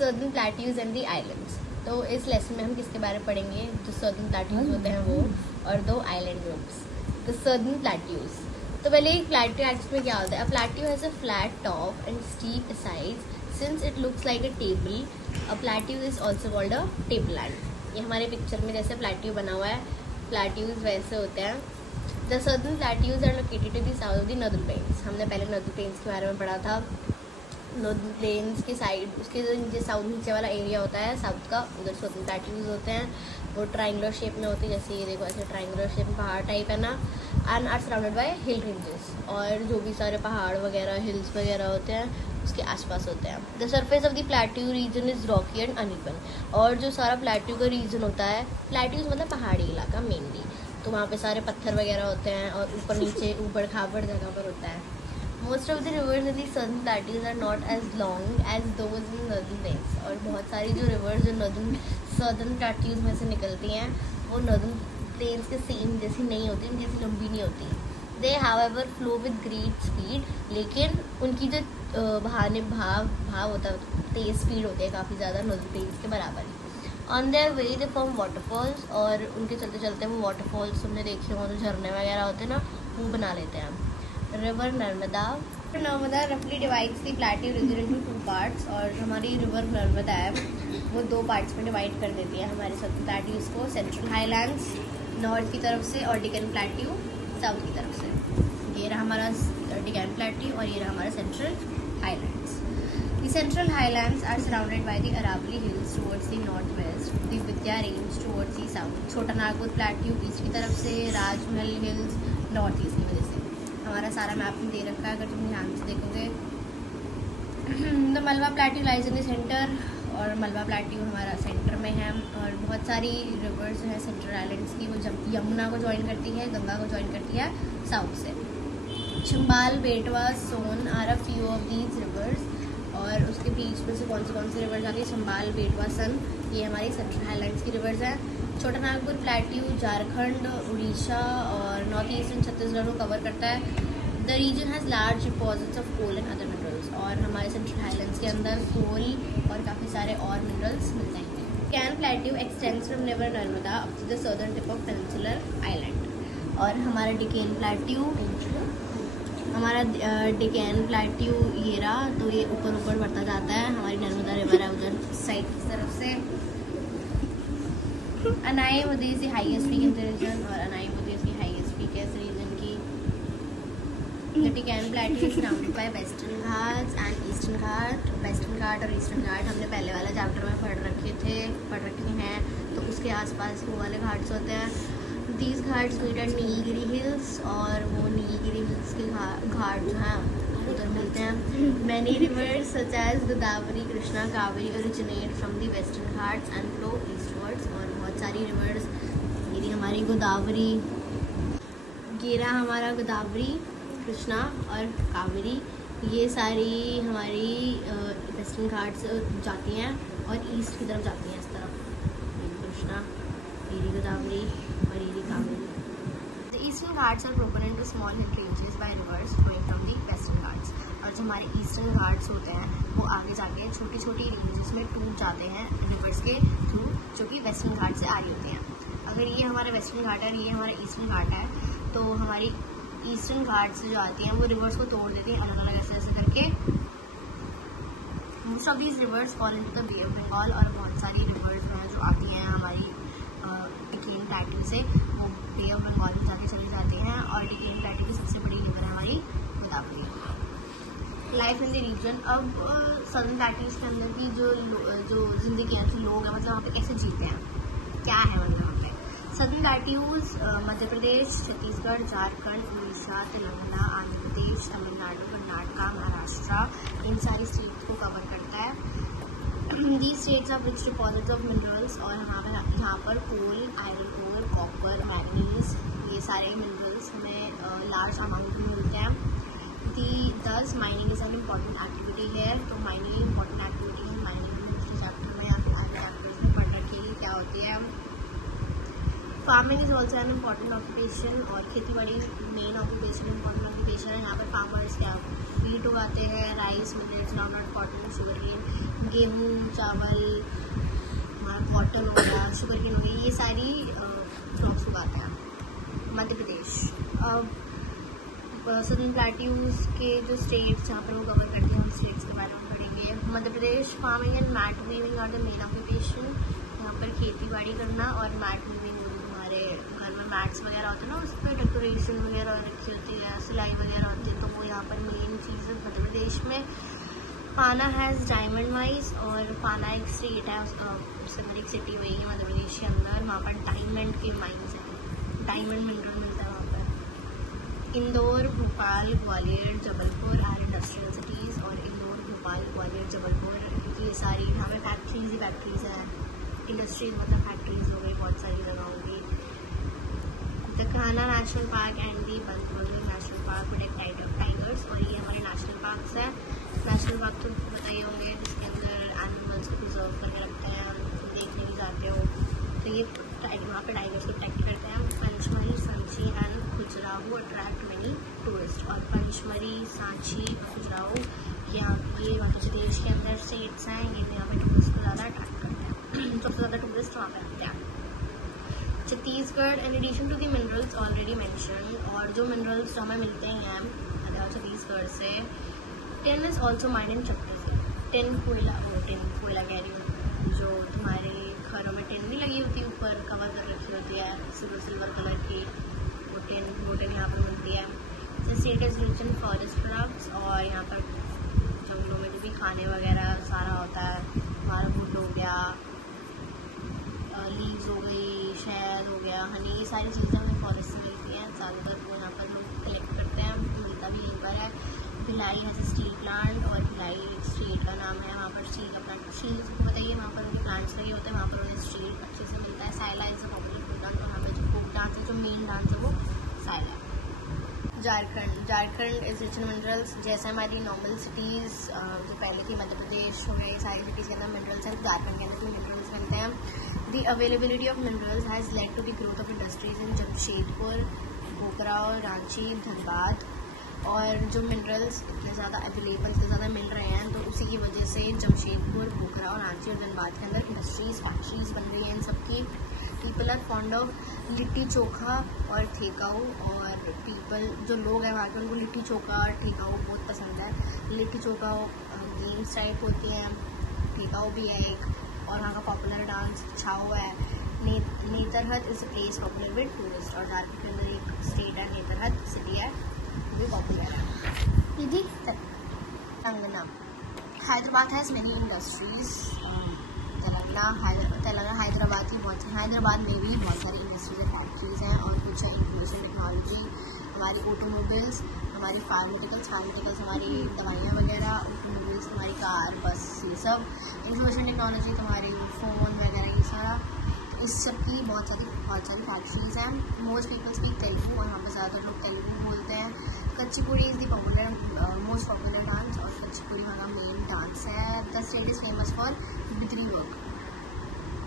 Southern plateaus and the islands. तो इस lesson में हम किसके बारे में पढ़ेंगे? जो सर्दर्न प्लेट्यूज होते हैं वो, और 2 island groups. The southern plateaus, तो पहले एक प्लेट्यू एक्चुअली में क्या होता है? A plateau has a flat top and steep sides since it looks like a table. A plateau is also called a tableland. ये हमारे पिक्चर में जैसे प्लेट्यू बना हुआ है, प्लेट्यूज वैसे होते हैं। The southern plateaus are located to the south of the northern plains. हमने पहले नॉर्दर्न प्लेन्स के बारे में पढ़ा था। नॉर्दर्न प्लेन्स के साइड, उसके जो नीचे साउथ नीचे वाला एरिया होता है साउथ का, उधर सर्दर्न प्लेट्यूज होते हैं। वो ट्रायंगुलर शेप में होती है, जैसे ये देखो ऐसे ट्रायंगुलर शेप में पहाड़ टाइप है ना। And are surrounded by hill ranges, और जो भी सारे पहाड़ वगैरह हिल्स वगैरह होते हैं उसके आसपास होते हैं। The surface of the plateau region is Rocky and uneven. और जो सारा प्लेट्यू का रीजन होता है, प्लेट्यूज मतलब पहाड़ी इलाका मेनली, तो वहाँ पे सारे पत्थर वगैरह होते हैं और ऊपर नीचे ऊबड़ खाबड़ जगह पर होता है। Most of the rivers in the southern plateaus are not as long as those in northern plains. और बहुत सारी जो रिवर्स जो सर्दर्न प्लेट्यूज में से निकलती हैं वो नॉर्दर्न प्लेन्स के सेम जैसी नहीं होती, जैसी लंबी नहीं होती। They however flow with great speed, लेकिन उनकी जो भाव होता है तेज स्पीड होती है काफ़ी ज़्यादा नॉर्दर्न प्लेन्स के बराबर। On their way they form waterfalls, और उनके चलते चलते वो वाटरफॉल्स तुमने देखे हो, जो झरने वगैरह होते हैं ना, वो बना लेते हैं। रिवर नर्मदा रफली divides the plateau region into 2 parts. और हमारी रिवर नर्मदा है वो 2 पार्ट्स में डिवाइड कर देती है हमारे सर्दर्न प्लेट्यूज को। सेंट्रल हाईलैंड्स नॉर्थ की तरफ से और डेक्कन प्लेट्यू साउथ की तरफ से। ये रहा हमारा डेक्कन प्लेट्यू और ये रहा हमारा central highlands. The central highlands are surrounded by the Aravalli Hills towards the northwest, the Vindhya Range towards the south, छोटा नागपुर प्लेट्यू ईस्ट की तरफ से, राजमहल हिल्स नॉर्थ ईस्ट की वजह से। हमारा सारा मैप में दे रखा है अगर तुम ध्यान से देखोगे। द मलवा plateau lies in the centre, और मलवा प्लेट्यू हमारा सेंटर में है। और बहुत सारी रिवर्स हैं सेंट्रल आइलैंड्स की, वो जब यमुना को ज्वाइन करती है, गंगा को ज्वाइन करती है साउथ से। Chambal, Betwa, Son are a few of these rivers. और उसके बीच में से कौन सी रिवर्स आती है? चंबाल, बेटवा, सन, ये हमारी सेंट्रल हाईलैंड्स की रिवर्स हैं। छोटा नागपुर प्लेट्यू झारखंड, उड़ीसा और नॉर्थ ईस्टर्न छत्तीसगढ़ को कवर करता है। The region has large deposits of coal and other minerals. और हमारे सेंट्रल हाईलैंड्स के अंदर कोल और काफ़ी सारे और मिनरल्स मिलते हैं। Deccan plateau extends from river Narmada up to the southern tip of peninsular island. और हमारा डेक्कन प्लेट्यू ये रहा, तो ये ऊपर बढ़ता जाता है। हमारी नर्मदा रिवर है उधर साइड की तरफ से। Anai is the highest peak in the region, और अनाई इज की हाईएस्ट पीक है इस रीजन की। The Deccan plateau is surrounded by western Ghats and eastern Ghat. Western Ghat और ईस्टर्न घाट हमने पहले वाला चैप्टर में पढ़ रखे हैं, तो उसके आसपास वो वाले घाट्स होते हैं। These ghats meet at Nilgiri hills, और वो नीलगिरी हिल्स के घाट जो हैं उधर मिलते हैं। Many rivers such as Godavari, Krishna, Kaveri originate from the western Ghats and flow eastwards. और बहुत सारी रिवर्स, ये हमारी गोदावरी, गेरा हमारा गोदावरी, कृष्णा और कावेरी, ये सारी हमारी वेस्टर्न घाट्स जाती हैं और ईस्ट की तरफ जाती हैं इस तरफ। कृष्णा, ये गोदावरी और ये Kaveri. The eastern Ghats are broken into small hill ranges by rivers flowing from the western Ghats। और जो हमारे ईस्टर्न घाट्स होते हैं वो आगे जाके छोटी छोटी रेंजेस में टूट जाते हैं रिवर्स के थ्रू, जो कि वेस्टर्न घाट से आ रही होती हैं। अगर ये हमारा वेस्टर्न घाट है और ये हमारा ईस्टर्न घाट है, तो हमारी ईस्टर्न घाट से जो आती हैं वो रिवर्स को तोड़ देती हैं अलग अलग ऐसे करके। Most of these rivers fall into the bay of Bengal. और बहुत सारी रिवर्स जो आती हैं हमारी डेक्कन प्लेट्यू से, वो बे ऑफ बंगाल में जाके चले जाते हैं। और डेक्कन प्लेट्यू की सबसे बड़ी रिवर है हमारी Godavari. Life in the region, अब सर्दर्न प्लेट्यूज के अंदर की जो जिंदगी है, जो लोग हैं, मतलब वहाँ पे कैसे जीते हैं, क्या है मतलब वहाँ पे। सर्दर्न प्लेट्यूज मध्य प्रदेश, छत्तीसगढ़, झारखंड, उड़ीसा, तेलंगाना, आंध्र प्रदेश, तमिलनाडु, कर्नाटका, महाराष्ट्र, इन सारी स्टेट्स को कवर करता है। These states have rich deposits of minerals। और यहाँ पर कोल, आयरन ओर, कॉपर, मैंगनीज, ये सारे मिनरल्स हमें लार्ज अमाउंट में मिलते हैं। दस mining is an important activity है। तो माइनिंग इम्पॉर्टेंट एक्टिविटी है, माइनिंग दूसरे चैप्टर में या फिर आगे चैप्टर्स में पढ़ रखी है क्या होती है। Farming is also an important occupation, और खेती बाड़ी मेन ऑक्यूपेशन इम्पॉर्टेंट ऑक्यूपेशन है। यहाँ पर फार्मर्स क्या वीट उगाते हैं, rice, millets, groundnut, cotton, sugarcane, गेहूँ, चावल, कॉटन हो गया, शुगरकेन हो गई, ये सारी क्रॉप्स उगाते हैं। मध्य प्रदेश, अब सदर्न प्लेट्यूज के जो स्टेट्स जहाँ पर वो कवर करते हैं उन स्टेट्स के बारे में पढ़ेंगे। Madhya Pradesh, farming and mat weaving are the main occupation. यहाँ पर खेती बाड़ी करना और मैट वीविंग, हमारे घर में मैट्स वगैरह होते हैं ना, उस पर डेकोरेशन वगैरह रखी होती है, सिलाई वगैरह होती है, तो वो यहाँ पर मेन चीज़ है मध्य प्रदेश में। पाना हैज़ डायमंड माइंस, और पाना एक स्टेट है, उसके अंदर एक सिटी हुई है मध्य प्रदेश के अंदर, वहाँ पर डायमंड के माइंस हैं, डायमंड मिनरल मिलता है वहाँ पर। Indore, Bhopal, Gwalior, Jabalpur are industrial cities, और इंदौर, भोपाल, ग्वालियर, जबलपुर, क्योंकि ये सारी यहाँ पर फैक्ट्रीज ही फैक्ट्रीज हैं। इंडस्ट्रीज मतलब फैक्ट्रीज हो गई, बहुत सारी जगह होंगी। The Kanha national park and the Bandhavgarh national park protect tigers, और ये हमारे नेशनल पार्क्स हैं। नेशनल पार्क तो बताइए होंगे, जिसके अंदर एनिमल्स को प्रिजर्व करके रखते हैं, देखने भी जाते हो, तो ये वहाँ पर टाइगर्स को प्रोटेक्ट करते हैं। Pachmarhi, Sanchi and Khajuraho attract many tourist, और पंचमढ़ी, सांची, खजुराहो ये मध्य प्रदेश के अंदर स्टेट्स हैं, ये यहाँ पे टूरिस्ट को ज़्यादा अट्रैक्ट करते हैं, सबसे ज़्यादा टूरिस्ट वहाँ पे आते हैं। Chhattisgarh, in addition to the minerals already mention, और जो मिनरल्स हमें मिलते हैं छत्तीसगढ़ से, tin is also mined in Chhattisgarh. Tin कोयला कह रही हूँ, जो तुम्हारे घरों में टिन नहीं लगी होती, ऊपर कवर कर रखी होती है सिल्वर कलर की, वो टिन यहाँ पर मिलती है। State is rich in forest products, और यहाँ पर जंगलों में जो भी खाने वगैरह सारा होता है, हमारा वुड हो गया, लीव्स हो गई, शहद हो गया, हनी, ये सारी चीज़ें हमें फॉरेस्ट से मिलती हैं ज़्यादातर, वो यहाँ पर लोग कलेक्ट करते हैं, मिलता भी यहीं पर है। भिलाई है स्टील प्लांट, और भिलाई स्टेट का नाम है, वहाँ पर स्टील का प्लांट, स्टील को बताइए, वहाँ पर उनके प्लांट्स लगे होते हैं, वहाँ पर उन्हें स्टील अच्छे से मिलता है। Saila is a popular folk dance, और वहाँ पर जो फोक डांस है, जो मेन डांस है वो साइला है। Jharkhand is rich in minerals, जैसे हमारी नॉर्मल सिटीज़ जो पहले थी मध्य प्रदेश हो गया, ये सारी सिटीज़ के अंदर मिनरल्स हैं, झारखंड के अंदर भी मिनरल्स मिलते हैं। The availability of minerals has led to the growth of industries in Jamshedpur, Bokaro, Ranchi, Dhanbad, और जो मिनरल्स इतने ज़्यादा अवेलेबल, इतने ज़्यादा मिल रहे हैं, तो उसी की वजह से जमशेदपुर, बोकारो, रांची और धनबाद के अंदर इंडस्ट्रीज, फैक्ट्रीज बन रही हैं इन सबकी। People are fond of litti chokha और ठेकाऊ, और पीपल जो लोग हैं वहाँ के, उनको लिट्टी चोखा और ठेकाऊ बहुत पसंद है। लिट्टी चोखा गेम्स टाइप होती हैं, ठेकाऊ भी है एक, और वहाँ का पॉपुलर डांस छाऊ है। Netarhat is a place popular with tourist, और झारखंड के अंदर एक स्टेट है नेतरहट सिटी है, भी पॉपुलर है। दीदी Telangana, Hyderabad has many industries. Telangana Hyderabad में भी बहुत सारी इंडस्ट्रीज एंड फैक्ट्रीज हैं, और कुछ है इंफॉर्मेशन टेक्नोलॉजी, हमारी ऑटोमोबाइल्स, हमारी फार्मास्यूटिकल्स हमारी दवाइयाँ वगैरह, ऑटोमोबाइल्स हमारी कार, बस, ये सब। इंफॉर्मेशन टेक्नोलॉजी तुम्हारे फ़ोन वगैरह ये सारा, इस सब की बहुत सारी फैक्ट्रीज हैं। मोस्ट पीपल स्पीक तेलुगु, और यहाँ पर ज़्यादातर लोग तेलुगु बोलते हैं। Kuchipudi is the most popular dance, और कच्चीपुड़ी वहाँ का मेन डांस है। The state is famous for bijli work.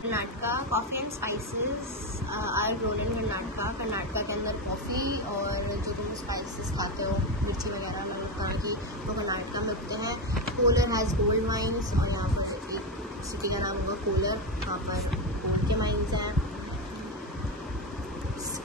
Karnataka, coffee and spices are grown in Karnataka के अंदर कॉफ़ी और जो तुम स्पाइसेस खाते हो, मिर्ची वगैरह अलग तरह की, वो कर्नाटका में उगते हैं। कोलर हैज़ गोल्ड माइंस, और यहाँ पर एक सिटी का नाम होगा कोलर, वहाँ पर गोल्ड के माइंस हैं।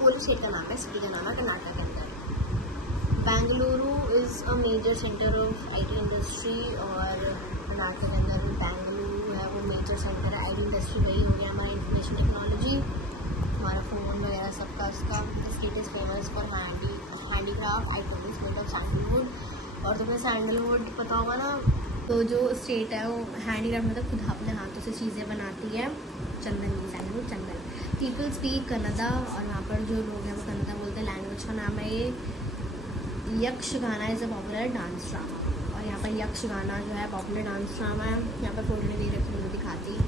कोलर स्टेट का नाम है, सिटी का नाम है कर्नाटका के अंदर। Bengaluru is a major centre of IT industry, और कर्नाटका के अंदर बेंगलुरु है वो मेजर सेंटर है। IT इंडस्ट्री वही हो गया हमारा इंफॉर्मेशन टेक्नोलॉजी, हमारा फ़ोन वगैरह सबका इसका। State is famous for handicraft items made of sandalwood, और तुम्हें सैंडलवुड पता होगा ना, तो जो स्टेट है वो हैंडीक्राफ्ट मतलब खुद अपने हाथों से चीज़ें बनाती है, चंदन की, सैंडलवुड चंदन। पीपल स्पीक कन्नड़ा, और वहाँ पर जो लोग हैं वो कन्नड़ा बोलते हैं। लैंग्वेज का नाम है ये Yakshagana is a popular dance drama, और यहाँ पर यक्षगाना जो है पॉपुलर डांस ड्रामा है। यहाँ पर फोटो नहीं दे रखी मुझे दिखाती।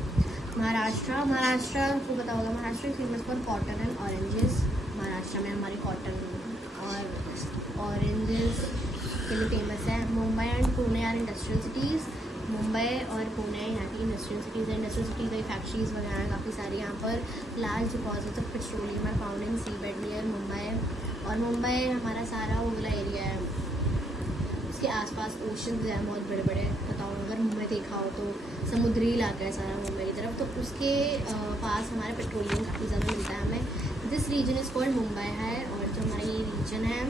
महाराष्ट्र को पता होगा, Maharashtra is famous for cotton and oranges. Maharashtra में हमारी कॉटन और ऑरेंजेस के लिए फेमस है। Mumbai and Pune are industrial cities. Mumbai और पुणे यहाँ की इंडस्ट्रियल सिटीज़ है। इंडस्ट्रियल सिटीज़ है, फैक्ट्रीज़ वगैरह हैं काफ़ी सारी। यहाँ पर लार्ज डिपॉजिट्स ऑफ पेट्रोलियम है found in sea bed near Mumbai. और मुंबई हमारा सारा वो वाला एरिया है, उसके आसपास ओशंस हैं बहुत बड़े बड़े। बताओ, अगर मुंबई देखा हो तो समुद्री इलाका है सारा मुंबई की तरफ, तो उसके पास हमारे पेट्रोलियम काफ़ी ज़्यादा मिलता है हमें। This region is called Mumbai है, और जो हमारी ये रीजन है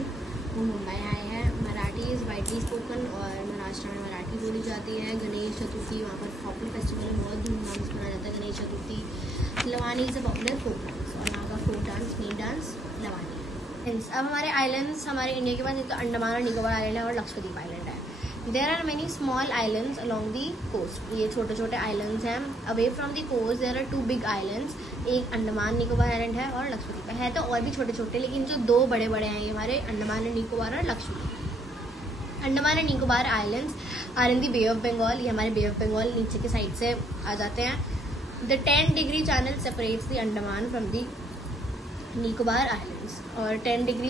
वो मुंबई हाई है। मराठी इज़ वाइडली स्पोकन, और महाराष्ट्र में मराठी बोली जाती है। गणेश चतुर्थी वहाँ पर पॉपुलर फेस्टिवल है, बहुत धूमधाम से मनाया जाता है Ganesh Chaturthi. Lavani is a popular folk dance, और यहाँ का folk dance main dance Lavani है। अब हमारे आइलैंड्स, हमारे इंडिया के पास एक तो अंडमान और निकोबार आइलैंड है और लक्षद्वीप आइलैंड है। There are many small islands along the coast, ये छोटे छोटे आइलैंड्स हैं। Away from the coast there are 2 big islands, एक अंडमान निकोबार आइलैंड है और लक्षद्वीप है तो और भी छोटे छोटे, लेकिन जो 2 बड़े बड़े हैं ये हमारे अंडमान एंड निकोबार और Lakshadweep. Andaman and Nicobar islands are in the bay of Bengal, ये हमारे बे ऑफ बंगाल नीचे के साइड से आ जाते हैं। The 10 degree channel separates the Andaman from the Nicobar islands, और 10 डिग्री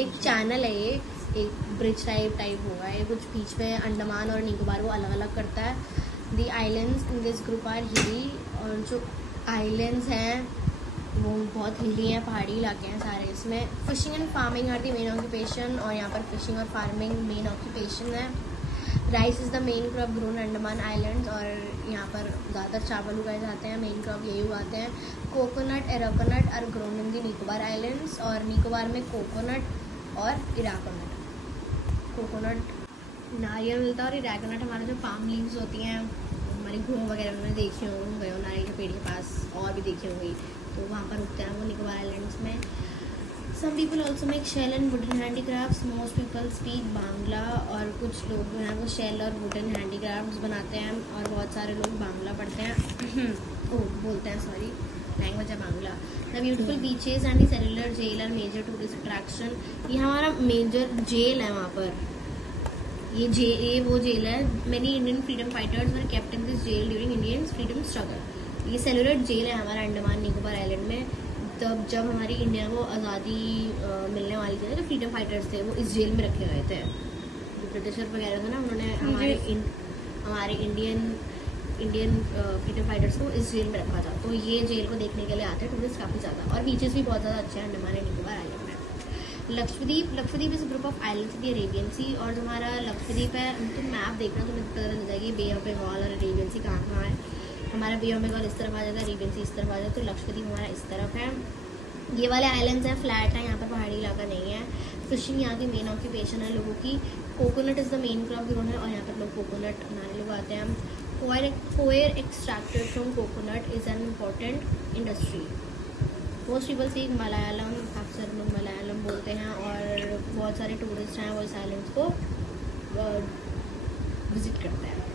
एक चैनल है, ये एक ब्रिज टाइप होगा, ये कुछ बीच में अंडमान और निकोबार वो अलग अलग करता है। The islands in this group are hilly, और जो आइलैंड्स हैं वो बहुत हिली हैं, पहाड़ी इलाके हैं सारे इसमें। Fishing and farming are the main occupation, और यहाँ पर फिशिंग और फार्मिंग मेन ऑक्यूपेशन है। Rice is the main crop grown Andaman islands, और यहाँ पर ज़्यादातर चावल उगाए जाते हैं, मेन क्रॉप यही उगाते हैं। Coconut arecanut are grown in the Nicobar islands, और निकोबार में कोकोनट और इराकोनट, कोकोनट नारियल मिलता है, और इराकोनट हमारे जो पाम लीव्स होती हैं हमारी घूम वगैरह में देखी होंगे, नारियल के पेड़ के पास और भी देखी होंगी, तो वहाँ पर उगते हैं वो निकोबार आइलैंड्स में। Some people also make shell and wooden handicrafts, most people speak Bangla, और कुछ लोग जो हैं वो शेल और वुडन हैंडीक्राफ्ट्स बनाते हैं, और बहुत सारे लोग बांग्ला पढ़ते हैं बोलते हैं, सॉरी, लैंग्वेज है Bangla. The beautiful beaches and the cellular jail are major tourist attraction, ये हमारा मेजर जेल है वहाँ पर, ये वो जेल है। Many Indian freedom fighters were kept in this jail during Indian freedom struggle, ये सेलुलर जेल है हमारा अंडमान निकोबार आइलैंड में। तब जब हमारी इंडिया को आज़ादी मिलने वाली थी, जो फ्रीडम फाइटर्स थे वो इस जेल में रखे गए थे। जो ब्रिटिशर वगैरह थे ना, उन्होंने हमारे इंडियन फ्रीडम फाइटर्स को इस जेल में रखा था, तो ये जेल को देखने के लिए आते हैं टूरिस्ट काफ़ी ज़्यादा, और बीचेस भी बहुत ज़्यादा अच्छे हैं अंडमान एंड निकोबार आइलैंड में। Lakshadweep is group of islands in the Arabian sea, और जो हमारा लक्षद्वीप है, तुम मैप देखना तुम्हें पता चल जाएगी बे ऑफ बंगाल और अरेबियन सी कहाँ है। हमारा बे ऑफ बंगाल इस तरफ आ जाता है, अरेबियन सी इस तरफ आ जाता है, तो लक्षद्वीप हमारा इस तरफ है। ये वाले आइलैंड्स हैं, फ्लैट है, यहाँ पर पहाड़ी इलाका नहीं है। फिशिंग यहाँ की मेन ऑक्यूपेशन है लोगों की। Coconut is the main crop grown है, और यहाँ पर लोग कोकोनट नारियल उगाते हैं। Coir extracted from coconut is an important industry. Most people speak Malayalam, अक्सर लोग मलयालम बोलते हैं, और बहुत सारे टूरिस्ट हैं वो इस आइलैंड्स को विजिट करते हैं।